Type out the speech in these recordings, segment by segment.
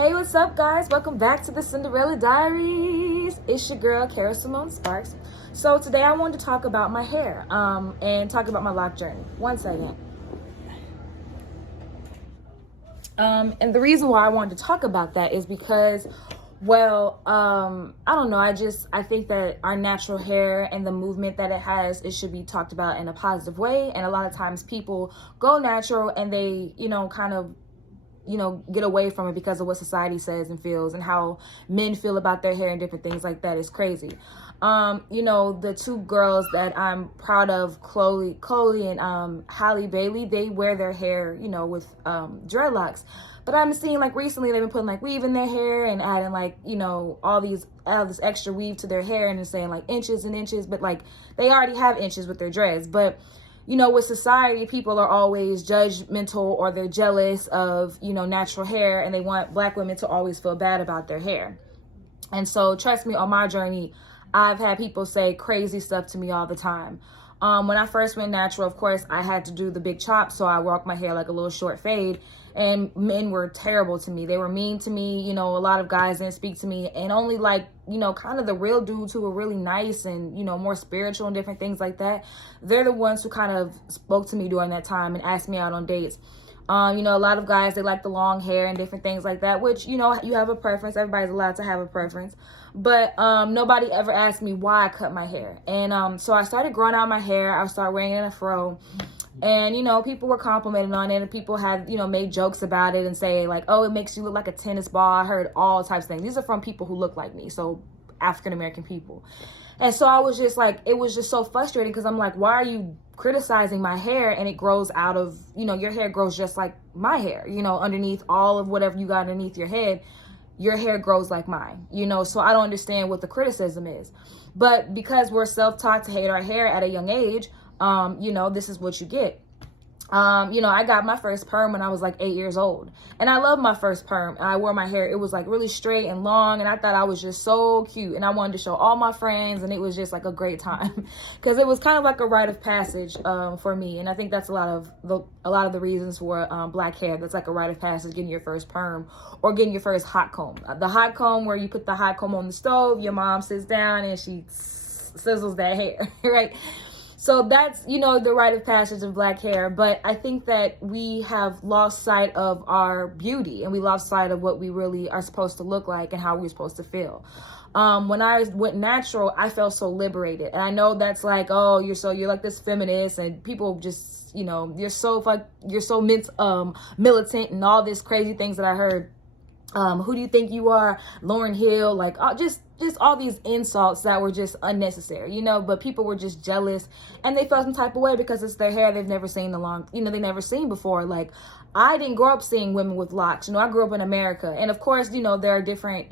Hey, what's up, guys? Welcome back to the Cinderella Diaries. It's your girl, Kara Simone Sparks. So today I wanted to talk about my hair and talk about my lock journey. One second. And the reason why I wanted to talk about that is because, I don't know. I think that our natural hair and the movement that it has, it should be talked about in a positive way. And a lot of times people go natural and they, get away from it because of what society says and feels and how men feel about their hair and different things like that is crazy. The two girls that I'm proud of, Chloe and Halle Bailey, they wear their hair, with dreadlocks. But I'm seeing like recently they've been putting like weave in their hair and adding like, all this extra weave to their hair and saying like inches and inches, but like they already have inches with their dreads. But with society, people are always judgmental or they're jealous of, natural hair, and they want Black women to always feel bad about their hair. And so trust me, on my journey, I've had people say crazy stuff to me all the time. When I first went natural, of course, I had to do the big chop. So I rocked my hair like a little short fade, and men were terrible to me. They were mean to me. A lot of guys didn't speak to me, and only like, kind of the real dudes who were really nice and, more spiritual and different things like that. They're the ones who kind of spoke to me during that time and asked me out on dates. A lot of guys, they like the long hair and different things like that, which, you have a preference. Everybody's allowed to have a preference. But nobody ever asked me why I cut my hair. And so I started growing out my hair. I started wearing it in a fro. And, people were complimenting on it. And people had, made jokes about it and say, like, oh, it makes you look like a tennis ball. I heard all types of things. These are from people who look like me. So African-American people. And so I was just like, it was just so frustrating because I'm like, why are you criticizing my hair? And it grows out of, your hair grows just like my hair, underneath all of whatever you got underneath your head, your hair grows like mine, so I don't understand what the criticism is. But because we're self-taught to hate our hair at a young age, this is what you get. I got my first perm when I was like 8 years old, and I love my first perm. I wore my hair, it was like really straight and long, and I thought I was just so cute, and I wanted to show all my friends, and it was just like a great time because it was kind of like a rite of passage for me. And I think that's a lot of the reasons for Black hair. That's like a rite of passage, getting your first perm or getting your first hot comb. The hot comb where you put the hot comb on the stove, your mom sits down and she sizzles that hair, right? So that's, the rite of passage of Black hair. But I think that we have lost sight of our beauty, and we lost sight of what we really are supposed to look like and how we're supposed to feel. When I went natural, I felt so liberated. And I know that's like, oh, you're like this feminist, and people just, you're so militant and all these crazy things that I heard. Who do you think you are? Lauryn Hill, like just all these insults that were just unnecessary, but people were just jealous and they felt some type of way because it's their hair they've never seen they never seen before. Like, I didn't grow up seeing women with locks. I grew up in America. And of course, there are different,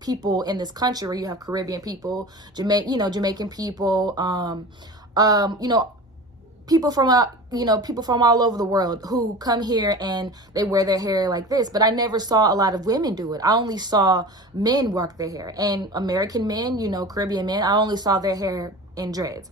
people in this country where you have Caribbean people, Jamaican people, people from all over the world who come here and they wear their hair like this. But I never saw a lot of women do it. I only saw men work their hair, and American men, Caribbean men, I only saw their hair in dreads.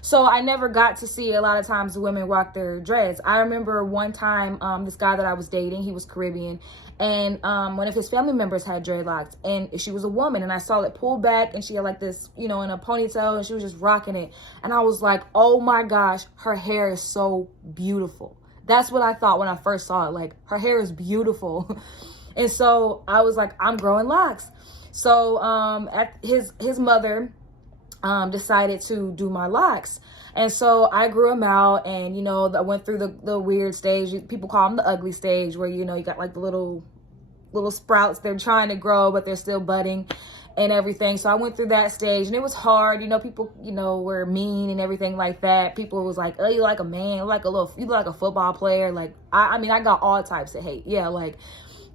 So I never got to see a lot of times the women rock their dreads. I remember one time, this guy that I was dating, he was Caribbean, and one of his family members had dreadlocks, and she was a woman, and I saw it pull back, and she had like this, in a ponytail, and she was just rocking it. And I was like, oh my gosh, her hair is so beautiful. That's what I thought when I first saw it. Like, her hair is beautiful. And so I was like, I'm growing locks. So at his mother decided to do my locks. And so I grew them out, and, I went through the weird stage. People call them the ugly stage, where, you got like the little sprouts they're trying to grow, but they're still budding and everything. So I went through that stage, and it was hard. People, were mean and everything like that. People was like, oh, you like a man, you look like a football player. Like, I got all types of hate. Yeah, like,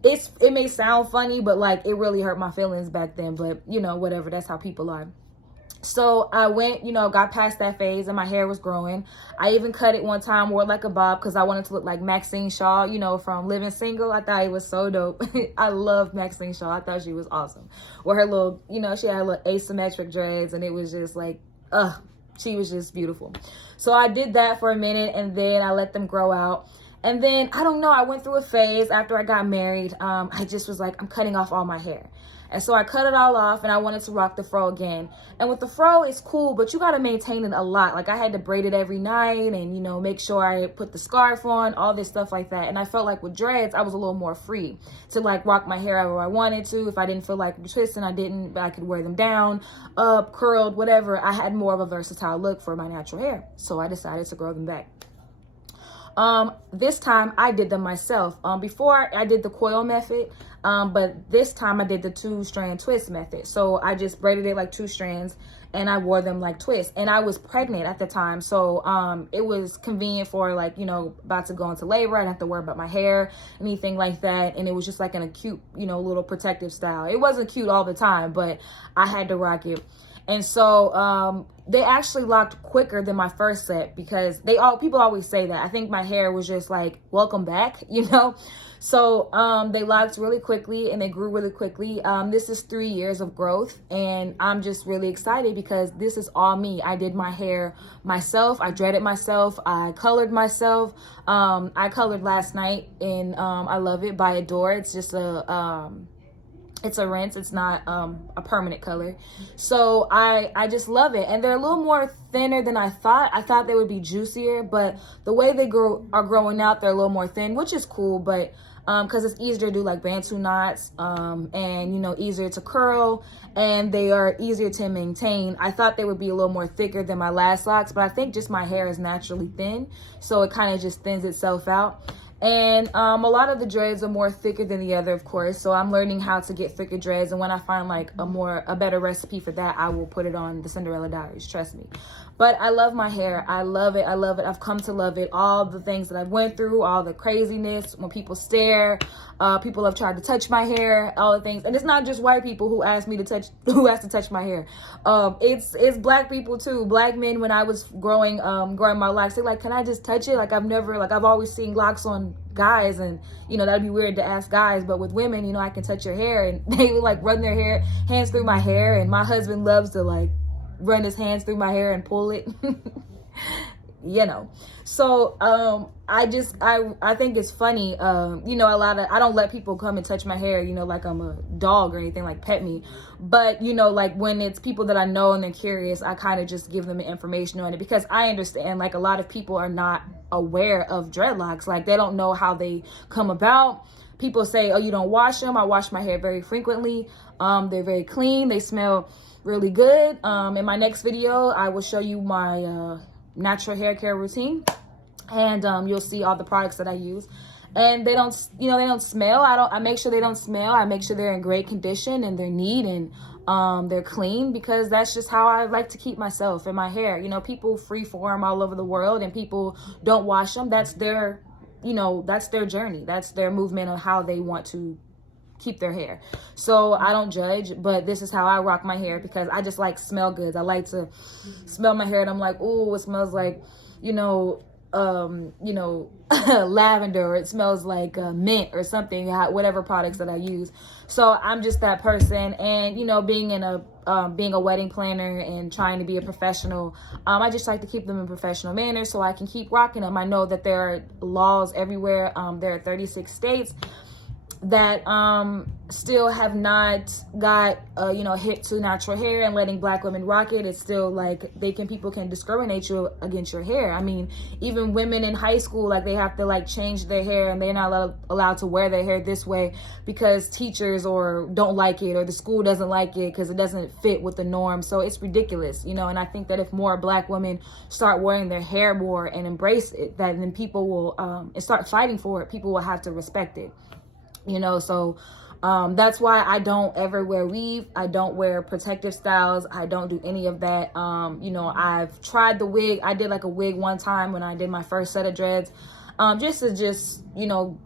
it may sound funny, but like, it really hurt my feelings back then. But, whatever, that's how people are. So I went, got past that phase, and my hair was growing. I even cut it one time, wore like a bob, because I wanted to look like Maxine Shaw, from Living Single. I thought it was so dope. I love Maxine Shaw. I thought she was awesome. With her little, she had little asymmetric dreads, and it was just like, she was just beautiful. So I did that for a minute, and then I let them grow out. And then, I don't know, I went through a phase after I got married. I just was like, I'm cutting off all my hair. And so I cut it all off and I wanted to rock the fro again. And with the fro, it's cool, but you got to maintain it a lot. Like I had to braid it every night and, you know, make sure I put the scarf on, all this stuff like that. And I felt like with dreads, I was a little more free to like rock my hair however I wanted to. If I didn't feel like twisting, I didn't, but I could wear them down, up, curled, whatever. I had more of a versatile look for my natural hair. So I decided to grow them back. This time I did them myself. Before I did the coil method, but this time I did the 2-strand twist method. So I just braided it like 2 strands and I wore them like twists. And I was pregnant at the time. So, it was convenient for like, you know, about to go into labor. I didn't have to worry about my hair, anything like that. And it was just like in a cute, you know, little protective style. It wasn't cute all the time, but I had to rock it. And so, they actually locked quicker than my first set because people always say that. I think my hair was just like, welcome back, you know? So, they locked really quickly and they grew really quickly. This is 3 years of growth and I'm just really excited because this is all me. I did my hair myself. I dreaded myself. I colored myself. I colored last night and, I love it by Adore. It's just it's a rinse. It's not a permanent color. So I just love it. And they're a little more thinner than I thought. I thought they would be juicier, but the way they are growing out, they're a little more thin, which is cool. But because it's easier to do like Bantu knots and, you know, easier to curl and they are easier to maintain. I thought they would be a little more thicker than my last locks, but I think just my hair is naturally thin. So it kind of just thins itself out. And a lot of the dreads are more thicker than the other, of course. So I'm learning how to get thicker dreads. And when I find like a better recipe for that, I will put it on the Cinderella Diaries, trust me. But I love my hair. I love it. I love it. I've come to love it. All the things that I've went through, all the craziness, when people stare, people have tried to touch my hair, all the things. And it's not just white people who ask to touch my hair. It's black people too. Black men, when I was growing my locks, they're like, can I just touch it? Like I've always seen locks on guys and, you know, that'd be weird to ask guys, but with women, you know, I can touch your hair and they would like run their hands through my hair. And my husband loves to like run his hands through my hair and pull it. You know, so I think it's funny. You know, I don't let people come and touch my hair, you know, like I'm a dog or anything, like pet me. But, you know, like when it's people that I know and they're curious, I kind of just give them the information on it because I understand like a lot of people are not aware of dreadlocks. Like they don't know how they come about. People say, oh, you don't wash them. I wash my hair very frequently. They're very clean. They smell really good. In my next video, I will show you my natural hair care routine and you'll see all the products that I use and they don't smell. I make sure they don't smell. I make sure they're in great condition and they're neat and they're clean because that's just how I like to keep myself and my hair. You know, people free form all over the world and people don't wash them. That's their, you know, that's their journey. That's their movement of how they want to keep their hair. So I don't judge, but this is how I rock my hair because I just like smell goods. I like to smell my hair and I'm like, oh, it smells like, lavender, or it smells like mint or something, whatever products that I use. So I'm just that person. And, you know, being a wedding planner and trying to be a professional, I just like to keep them in professional manner so I can keep rocking them. I know that there are laws everywhere. There are 36 states that still have not got hip to natural hair and letting black women rock it. It's still like people can discriminate you against your hair. I mean, even women in high school, like they have to like change their hair and they're not allowed to wear their hair this way because teachers or don't like it or the school doesn't like it because it doesn't fit with the norm. So it's ridiculous, you know. And I think that if more black women start wearing their hair more and embrace it, that then people will and start fighting for it, people will have to respect it. You know, so that's why I don't ever wear weave. I don't wear protective styles. I don't do any of that. You know, I've tried the wig. I did like a wig one time when I did my first set of dreads, you know,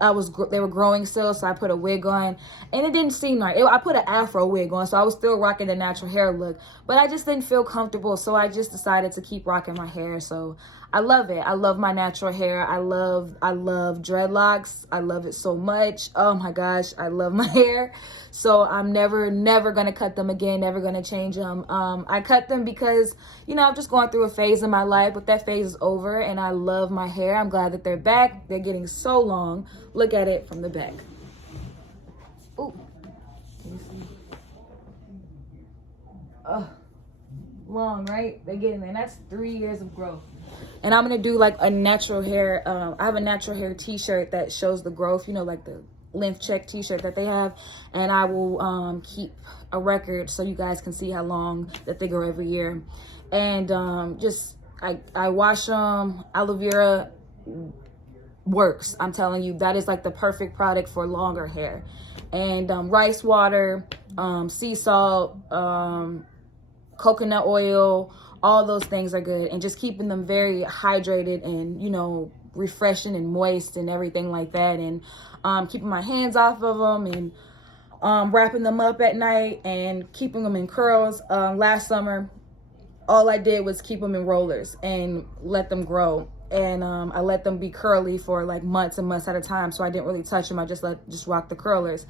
they were growing still, so I put a wig on and it didn't seem right. I put an afro wig on, so I was still rocking the natural hair look, but I just didn't feel comfortable, so I just decided to keep rocking my hair. So I love it. I love my natural hair. I love dreadlocks. I love it so much. Oh my gosh, I love my hair. So I'm never gonna cut them again, never gonna change them. I cut them because, you know, I'm just going through a phase in my life, but that phase is over and I love my hair. I'm glad that they're back. They're getting so long. Look at it from the back. Ooh. Can you see? Oh, long, right? They're getting there. And that's 3 years of growth. And I'm gonna do like a natural hair. I have a natural hair t-shirt that shows the growth, you know, like the length check t-shirt that they have. And I will keep a record so you guys can see how long that they grow every year. And I wash them. Aloe vera works. I'm telling you, that is like the perfect product for longer hair. And rice water, sea salt, coconut oil, all those things are good. And just keeping them very hydrated and, you know, refreshing and moist and everything like that. And keeping my hands off of them and wrapping them up at night and keeping them in curls. Last summer, all I did was keep them in rollers and let them grow. And I let them be curly for like months and months at a time. So I didn't really touch them. I just rock the curlers.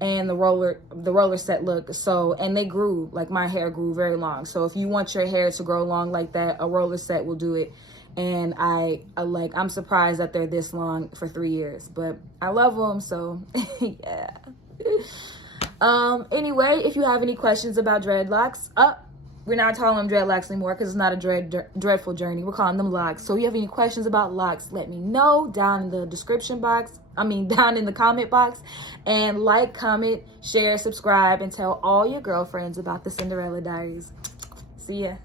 And the roller set look so, and they grew, like my hair grew very long. So if you want your hair to grow long like that, a roller set will do it. And I'm surprised that they're this long for 3 years, but I love them. So yeah. Anyway, if you have any questions about dreadlocks, we're not calling them dreadlocks anymore because it's not a dreadful journey. We're calling them locks. So if you have any questions about locks, let me know down in the description box. Down in the comment box. And like, comment, share, subscribe, and tell all your girlfriends about the Cinderella Diaries. See ya.